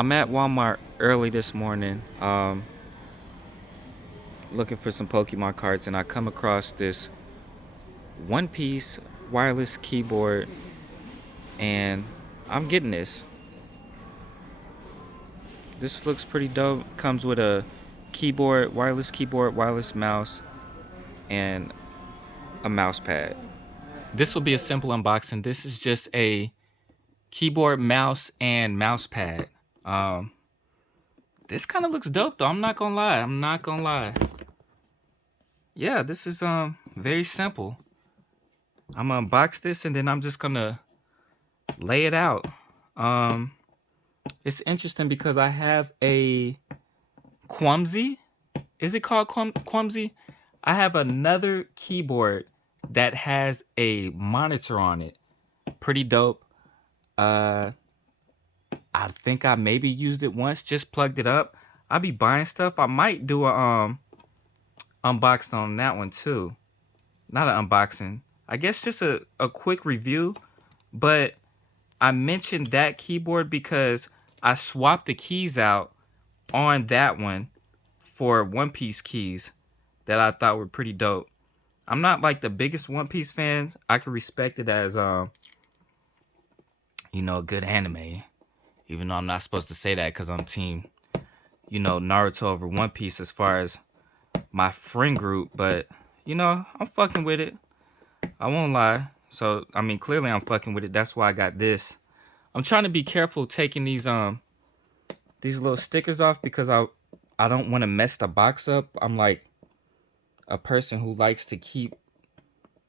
I'm at Walmart early this morning, looking for some Pokemon cards, and I come across this One Piece wireless keyboard, and I'm getting this. This looks pretty dope. Comes with a keyboard, wireless mouse, and a mouse pad. This will be a simple unboxing. This is just a keyboard, mouse, and mouse pad. Um, this kind of looks dope though. I'm not gonna lie. Yeah, this is very simple. I'm gonna unbox this and then I'm just gonna lay it out. Um, it's interesting because I have a Clumsy. Is it called Clumsy? I have another keyboard that has a monitor on it. Pretty dope. Uh, I think I maybe used it once, just plugged it up. I'll be buying stuff. I might do a unboxing on that one too. Not an unboxing. I guess just a quick review. But I mentioned that keyboard because I swapped the keys out on that one for One Piece keys that I thought were pretty dope. I'm not like the biggest One Piece fans. I can respect it as a good anime. Even though I'm not supposed to say that because I'm team, Naruto over One Piece as far as my friend group, but I'm fucking with it. I won't lie. So I mean clearly I'm fucking with it. That's why I got this. I'm trying to be careful taking these little stickers off because I don't want to mess the box up. I'm like a person who likes to keep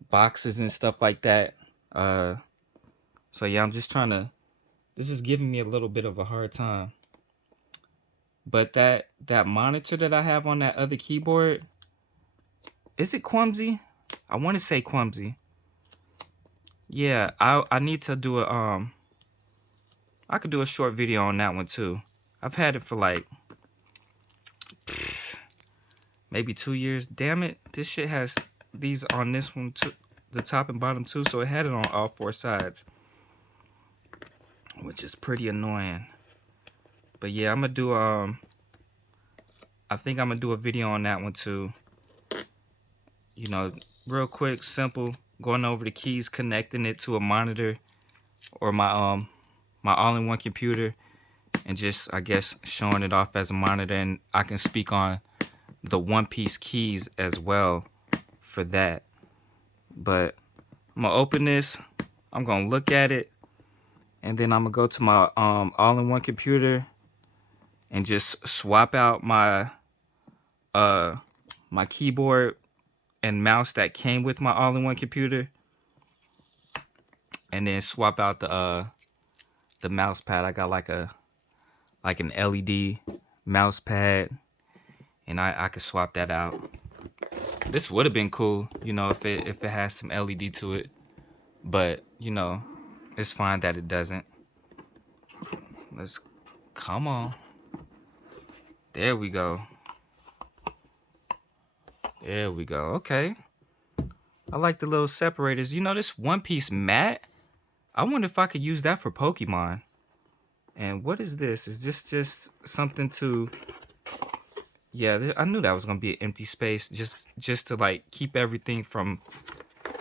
boxes and stuff like that. So yeah, I'm just trying to. This is giving me a little bit of a hard time. But that monitor that I have on that other keyboard, is it Clumsy? I want to say Clumsy. Yeah, I need to do I could do a short video on that one too. I've had it for like maybe 2 years. Damn it, this shit has these on this one too, the top and bottom too, so it had it on all four sides, which is pretty annoying. But yeah, I'm gonna do I think I'm gonna do a video on that one too. Real quick, simple, going over the keys, connecting it to a monitor or my all-in-one computer, and just I guess showing it off as a monitor, and I can speak on the One Piece keys as well for that. But I'm gonna open this, I'm gonna look at it, and then I'm gonna go to my all-in-one computer and just swap out my my keyboard and mouse that came with my all-in-one computer, and then swap out the mouse pad. I got like an LED mouse pad, and I could swap that out. This would have been cool, if it has some LED to it, but it's fine that it doesn't. Let's come on. There we go. There we go. Okay. I like the little separators. This One Piece mat? I wonder if I could use that for Pokemon. And what is this? Is this just something to... Yeah, I knew that was going to be an empty space. Just to, like, keep everything from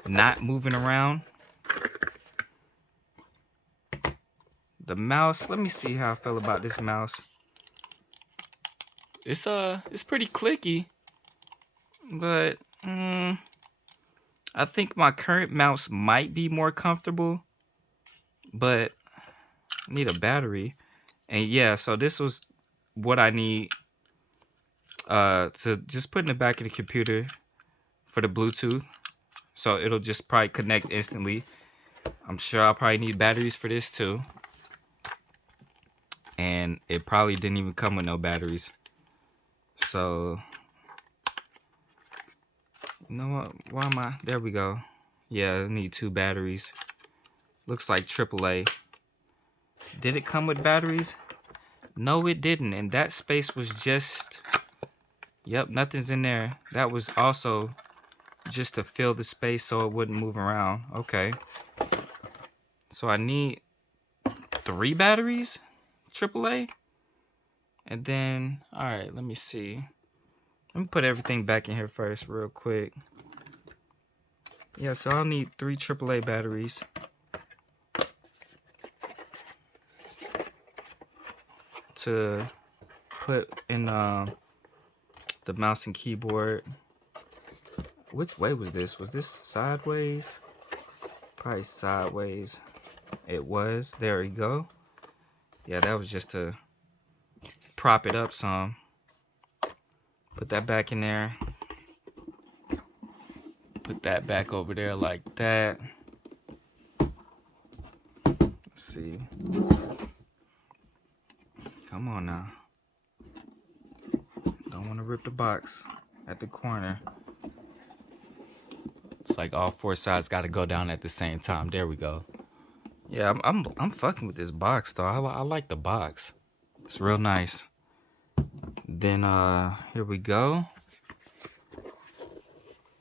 not moving around. The mouse. Let me see how I feel about this mouse. It's pretty clicky. But I think my current mouse might be more comfortable, but I need a battery. And yeah, so this was what I need to just put in the back of the computer for the Bluetooth. So it'll just probably connect instantly. I'm sure I'll probably need batteries for this too. And it probably didn't even come with no batteries. So you know what? Why am I? There we go. Yeah, I need 2 batteries. Looks like AAA. Did it come with batteries? No, it didn't. And that space was just... Yep, nothing's in there. That was also just to fill the space so it wouldn't move around. Okay. So I need 3 batteries? AAA? And then, all right, let me see. Let me put everything back in here first real quick. Yeah, so I'll need 3 AAA batteries. To put in the mouse and keyboard. Which way was this? Was this sideways? Probably sideways. It was. There we go. Yeah, that was just to prop it up some. Put that back in there. Put that back over there like that. Let's see. Come on now. Don't want to rip the box at the corner. It's like all 4 sides got to go down at the same time. There we go. Yeah, I'm fucking with this box though. I like the box. It's real nice. Then here we go.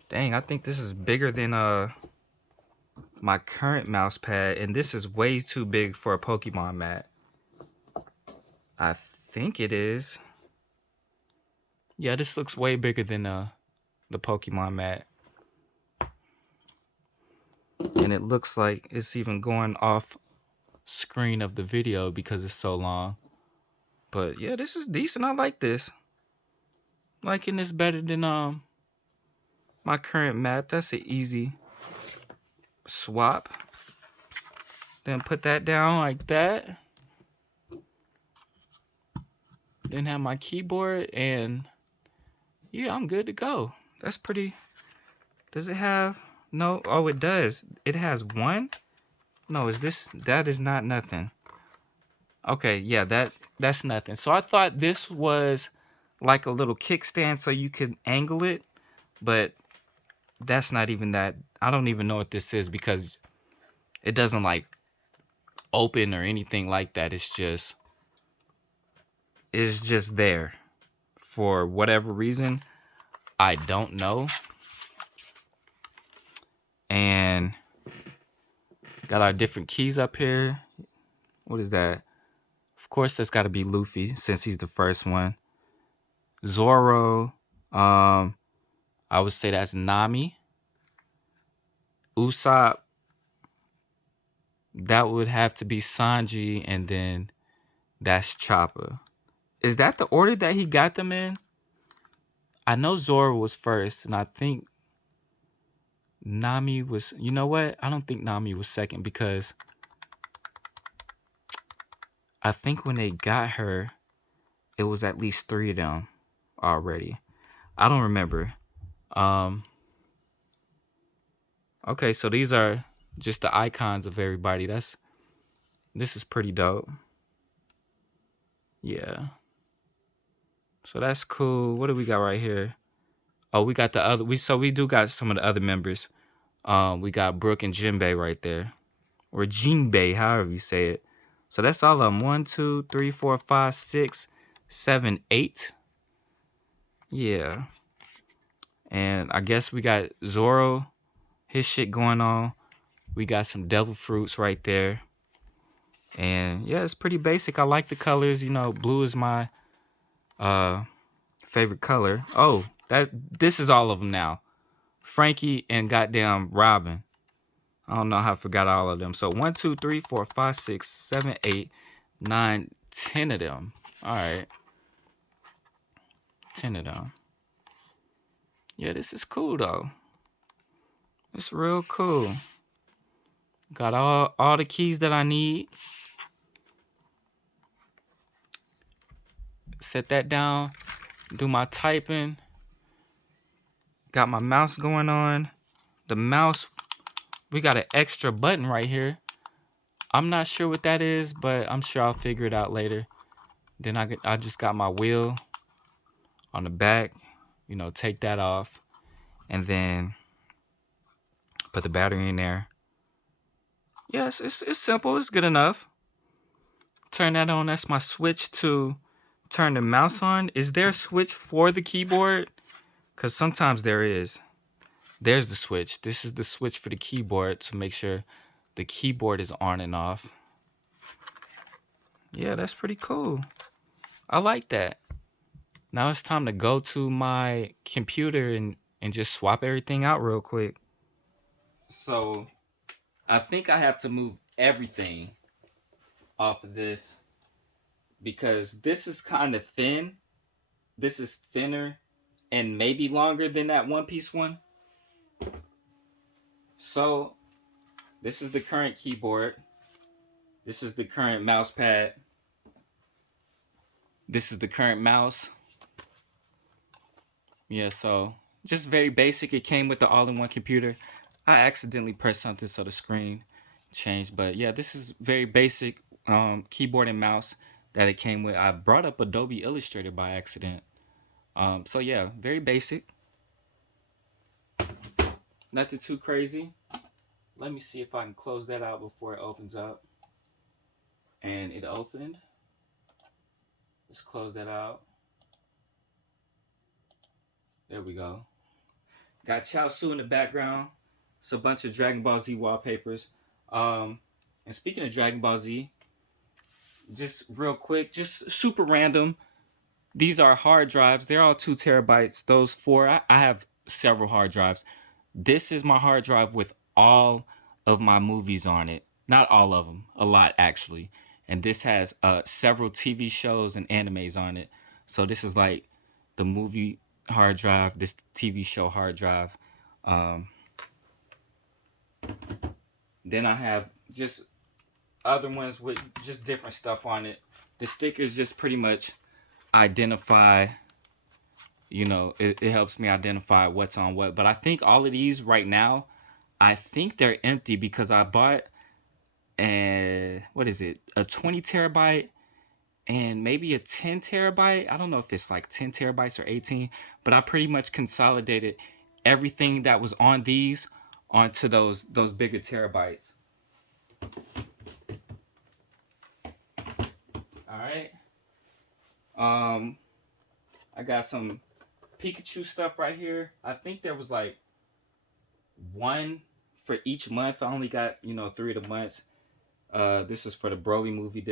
Dang, I think this is bigger than my current mouse pad, and this is way too big for a Pokemon mat. I think it is. Yeah, this looks way bigger than the Pokemon mat. And it looks like it's even going off screen of the video because it's so long. But yeah, this is decent. I like this. Liking this better than my current map. That's an easy swap. Then put that down like that. Then have my keyboard, and yeah, I'm good to go. That's pretty. Does it have? No. Oh, it does. It has 1. No, is this? That is not nothing. Okay, yeah, that's nothing. So I thought this was like a little kickstand so you could angle it, but that's not even that. I don't even know what this is because it doesn't like open or anything like that. It's just there for whatever reason. I don't know. And got our different keys up here. What is that? Of course, that's got to be Luffy since he's the first one. Zoro. I would say that's Nami. Usopp. That would have to be Sanji, and then that's Chopper. Is that the order that he got them in? I know Zoro was first, and I think Nami was... You know what? I don't think Nami was second because I think when they got her, it was at least 3 of them already. I don't remember. Okay, so these are just the icons of everybody. This is pretty dope. Yeah. So that's cool. What do we got right here? Oh, we got the other. We do got some of the other members. We got Brook and Jinbei right there, or Jinbei, however you say it. So that's all of them. 1, 2, 3, 4, 5, 6, 7, 8. Yeah. And I guess we got Zoro, his shit going on. We got some devil fruits right there. And yeah, it's pretty basic. I like the colors. You know, blue is my favorite color. Oh, this is all of them now. Frankie and goddamn Robin. I don't know how I forgot all of them. So 1, 2, 3, 4, 5, 6, 7, 8, 9, 10 of them. All right. 10 of them. Yeah, this is cool though. It's real cool. Got all the keys that I need. Set that down. Do my typing. Got my mouse going on. The mouse, we got an extra button right here. I'm not sure what that is, but I'm sure I'll figure it out later. Then I just got my wheel on the back. You know, take that off. And then put the battery in there. Yes, it's simple. It's good enough. Turn that on. That's my switch to turn the mouse on. Is there a switch for the keyboard? Because sometimes there is. There's the switch. This is the switch for the keyboard to make sure the keyboard is on and off. Yeah, that's pretty cool. I like that. Now it's time to go to my computer and just swap everything out real quick. So I think I have to move everything off of this because this is kind of thin. This is thinner and maybe longer than that One Piece one. So this is the current keyboard. This is the current mouse pad. This is the current mouse. Yeah, so just very basic. It came with the all-in-one computer. I accidentally pressed something so the screen changed. But yeah, this is very basic keyboard and mouse that it came with. I brought up Adobe Illustrator by accident. So yeah, very basic. Nothing too crazy. Let me see if I can close that out before it opens up. And it opened. Let's close that out. There we go. Got Chaozu in the background. It's a bunch of Dragon Ball Z wallpapers. And speaking of Dragon Ball Z, just real quick, just super random. These are hard drives. They're all 2 terabytes. Those four, I have several hard drives. This is my hard drive with all of my movies on it. Not all of them, a lot actually. And this has several TV shows and animes on it. So this is like the movie hard drive, this TV show hard drive. Um, then I have just other ones with just different stuff on it. The stickers just pretty much identify, it helps me identify what's on what. But I think all of these right now, I think they're empty because I bought what is it, a 20 terabyte and maybe a 10 terabyte. I don't know if it's like 10 terabytes or 18, but I pretty much consolidated everything that was on these onto those bigger terabytes. All right. I got some Pikachu stuff right here. I think there was like one for each month. I only got 3 of the months. This is for the Broly movie.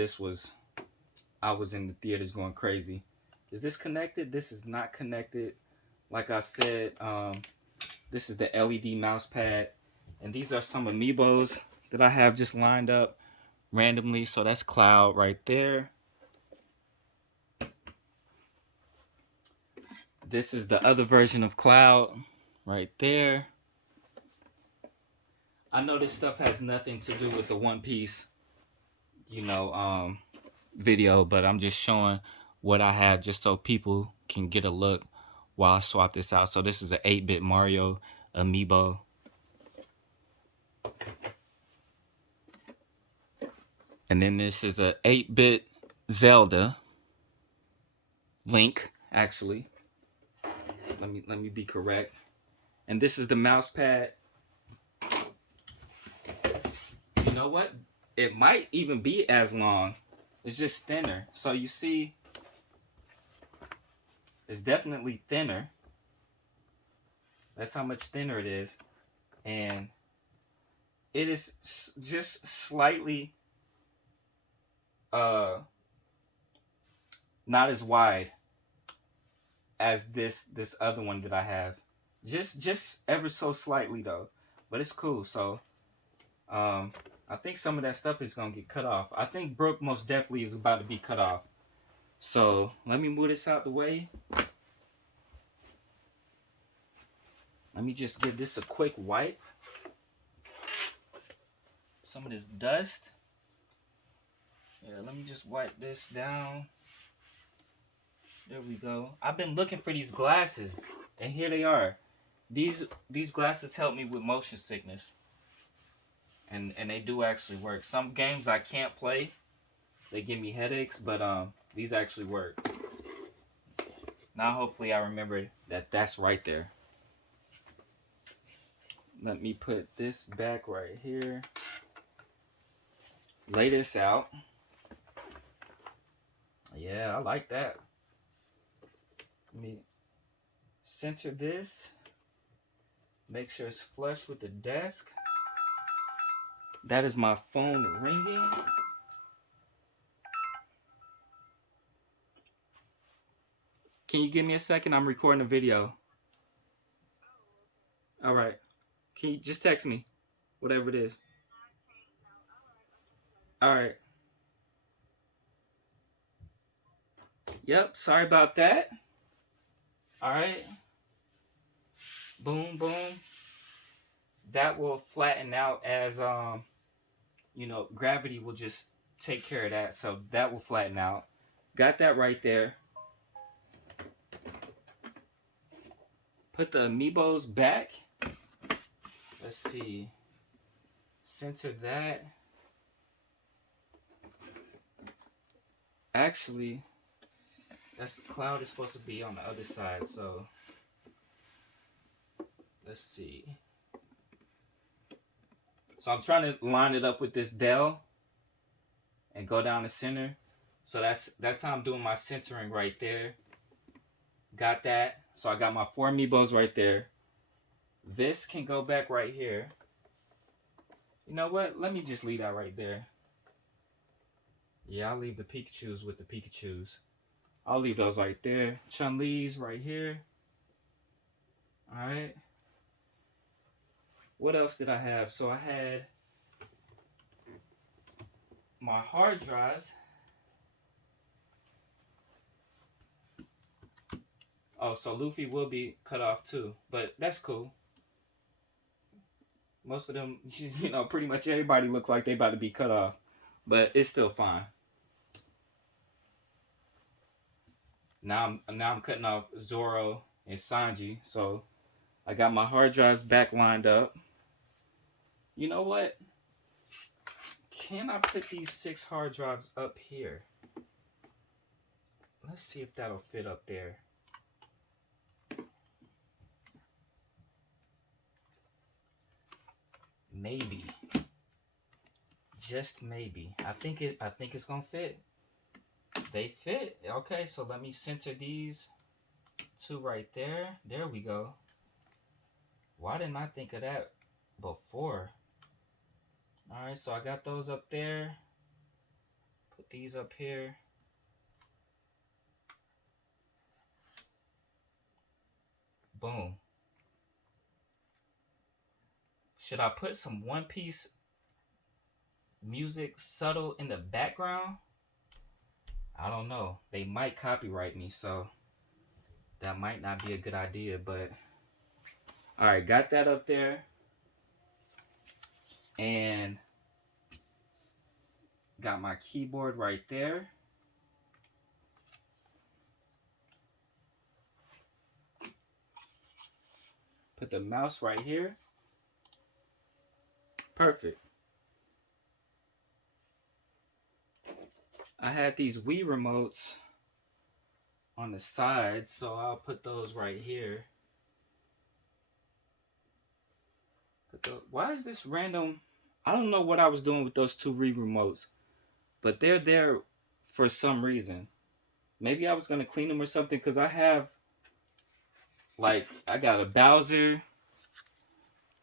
I was in the theaters going crazy. Is this connected? This is not connected. Like I said, this is the LED mouse pad. And these are some amiibos that I have just lined up randomly. So that's Cloud right there. This is the other version of Cloud right there. I know this stuff has nothing to do with the One Piece, video, but I'm just showing what I have just so people can get a look while I swap this out. So this is an 8-bit Mario amiibo. And then this is a 8-bit Zelda. Link, actually. Let me be correct. And this is the mouse pad. You know what? It might even be as long. It's just thinner. So you see, it's definitely thinner. That's how much thinner it is. And it is just slightly not as wide as this other one that I have. Just ever so slightly though. But it's cool. So I think some of that stuff is gonna get cut off. I think Brooke most definitely is about to be cut off. So let me move this out the way. Let me just give this a quick wipe. Some of this dust. Yeah, let me just wipe this down. There we go. I've been looking for these glasses, and here they are. These glasses help me with motion sickness. And they do actually work. Some games I can't play. They give me headaches, but these actually work. Now hopefully I remember that that's right there. Let me put this back right here. Lay this out. Yeah, I like that. Let me center this. Make sure it's flush with the desk. That is my phone ringing. Can you give me a second? I'm recording a video. All right. Can you just text me? Whatever it is. All right. Yep. Sorry about that. All right. Boom, boom. That will flatten out as gravity will just take care of that. So that will flatten out. Got that right there. Put the amiibos back. Let's see. Center that. Actually, the cloud is supposed to be on the other side, so let's see. So I'm trying to line it up with this Dell and go down the center. So that's how I'm doing my centering right there. Got that. So I got my 4 amiibos right there. This can go back right here. You know what? Let me just leave that right there. Yeah, I'll leave the Pikachus with the Pikachus. I'll leave those right there. Chun-Li's right here. Alright. What else did I have? So I had my hard drives. Oh, so Luffy will be cut off too. But that's cool. Most of them, pretty much everybody look like they about to be cut off. But it's still fine. Now I'm cutting off Zoro and Sanji. So I got my hard drives back lined up. You know what? Can I put these 6 hard drives up here? Let's see if that'll fit up there. Maybe. Just maybe. I think it's gonna fit. They fit. Okay, so let me center these 2 right there. There we go. Why didn't I think of that before? Alright, so I got those up there. Put these up here. Boom. Should I put some One Piece music subtle in the background? I don't know. They might copyright me, so that might not be a good idea, but alright, got that up there. And got my keyboard right there. Put the mouse right here. Perfect. I had these Wii remotes on the side, so I'll put those right here. Why is this random? I don't know what I was doing with those 2 Wii remotes, but they're there for some reason. Maybe I was going to clean them or something, because I have, I got a Bowser,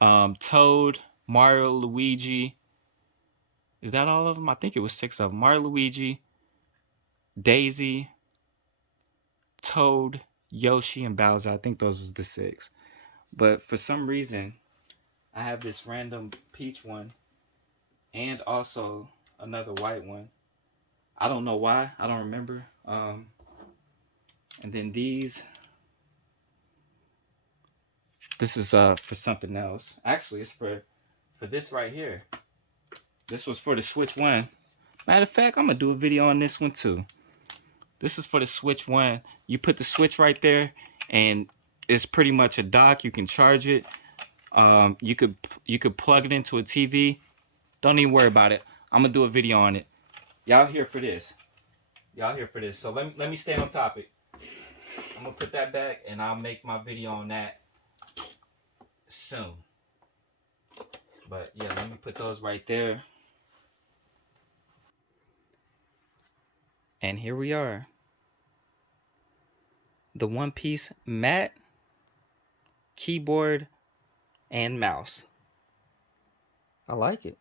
Toad, Mario, Luigi. Is that all of them? I think it was 6 of them. Mario, Luigi, Daisy, Toad, Yoshi, and Bowser. I think those was the 6. But for some reason, I have this random peach one and also another white one. I don't know why. I don't remember. And then these. This is for something else. Actually, it's for this right here. This was for the Switch 1. Matter of fact, I'm going to do a video on this one too. This is for the Switch 1. You put the Switch right there, and it's pretty much a dock. You can charge it. You could plug it into a TV. Don't even worry about it. I'm going to do a video on it. Y'all here for this. So let me stay on topic. I'm going to put that back, and I'll make my video on that soon. But yeah, let me put those right there. And here we are. The One Piece mat, keyboard, and mouse. I like it.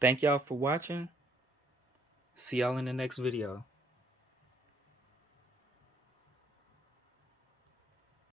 Thank y'all for watching. See y'all in the next video.